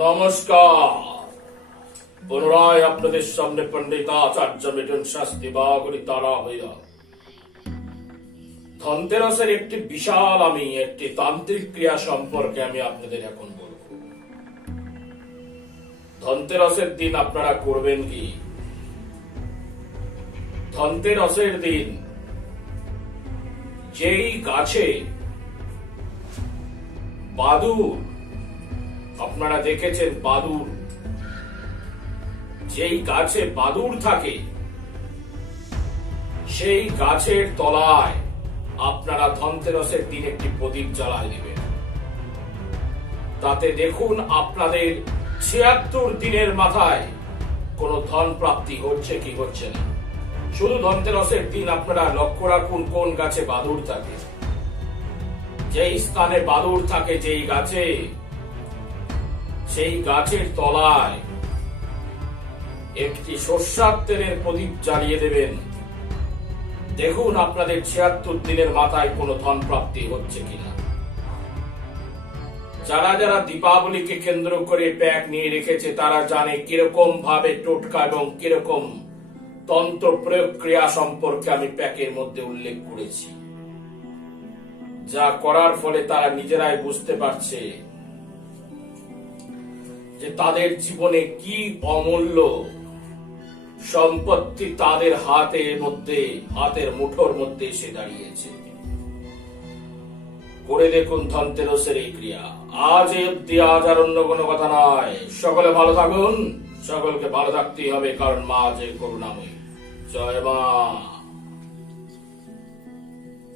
নমস্কার। পুনরায় আপনাদের সামনে পণ্ডিতাচার্য মিঠুন শাস্ত্রী বাগরি তারা হইয়া ধনতেরাসের একটি তান্ত্রিক ক্রিয়া সম্পর্কে আমি আপনাদের এখন বলব। ধনতেরাসের দিন আপনারা করবেন কি? ধনতেরাসের দিন যেই গাছে বাদুর, আপনারা দেখেছেন বাদুর, যেই গাছে বাদুর থাকে সেই গাছের তলায় আপনারা ধনতেরাসের দিন একটি প্রদীপ জ্বালায় দিবেন। তাতে দেখুন আপনাদের ৭৬ দিনের মাথায় কোনো ধন প্রাপ্তি হচ্ছে কি হচ্ছে না। শুধু ধনতেরাসের দিন আপনারা লক্ষ্য রাখুন কোন গাছে বাদুর থাকে। যেই স্থানে বাদুর থাকে যেই গাছে, সেই গাছের তলায় একটি সরষের তেলের প্রদীপ জ্বালিয়ে দেবেন। দেখুন আপনাদের ৭৬ দিনের মাথায় কোনো ধন প্রাপ্তি হচ্ছে কিনা। যারা যারা দীপাবলিকে কেন্দ্র করে প্যাক নিয়ে রেখেছে তারা জানে কিরকম ভাবে টোটকা এবং কিরকম তন্ত্র প্রয়োগ ক্রিয়া সম্পর্কে আমি প্যাকের মধ্যে উল্লেখ করেছি, যা করার ফলে তারা নিজেরাই বুঝতে পারছে যে তাদের জীবনে কি অমূল্য সম্পত্তি তাদের হাতের মুঠোর মধ্যে এসে দাঁড়িয়েছে। করে দেখুন ধনতেরাসের এই ক্রিয়া। আজ অব্দি আজ আর অন্য কোনো কথা নয়। সকলে ভালো থাকুন, সকলকে ভালো থাকতেই হবে, কারণ মা যে করুণাময়ী। জয় মা।